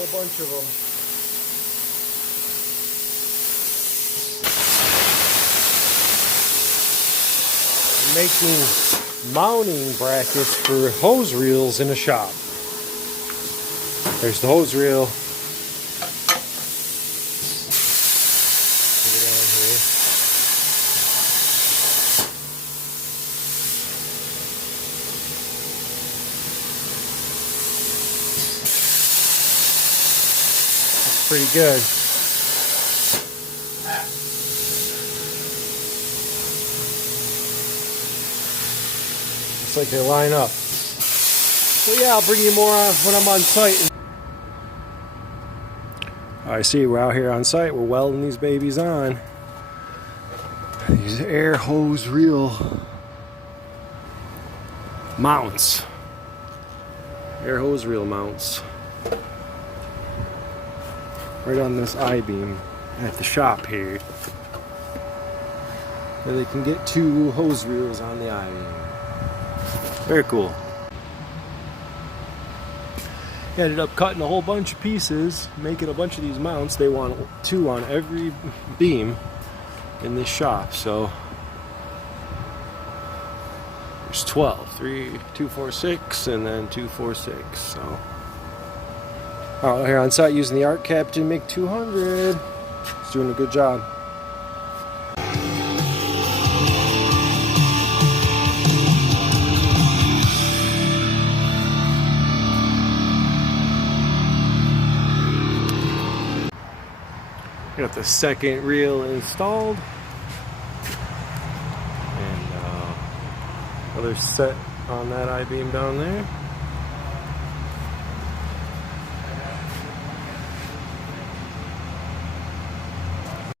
whole bunch of them. I'm making mounting brackets for hose reels in a shop. There's the hose reel. Put it on here. That's pretty good. Looks like they line up. So yeah, I'll bring you more when I'm on site. I see we're out here on site. We're welding these babies on. These air hose reel mounts. Air hose reel mounts. Right on this I-beam at the shop here. Where they can get 2 hose reels on the I-beam. Very cool. Ended up cutting a whole bunch of pieces, making a bunch of these mounts. They want 2 on every beam in this shop, so there's 12. 3, 2, 4, 6, and then 2, 4, 6. So out here on site using the Arc Captain MiG 200. It's doing a good job. Got the second reel installed, and another set on that I-beam down there.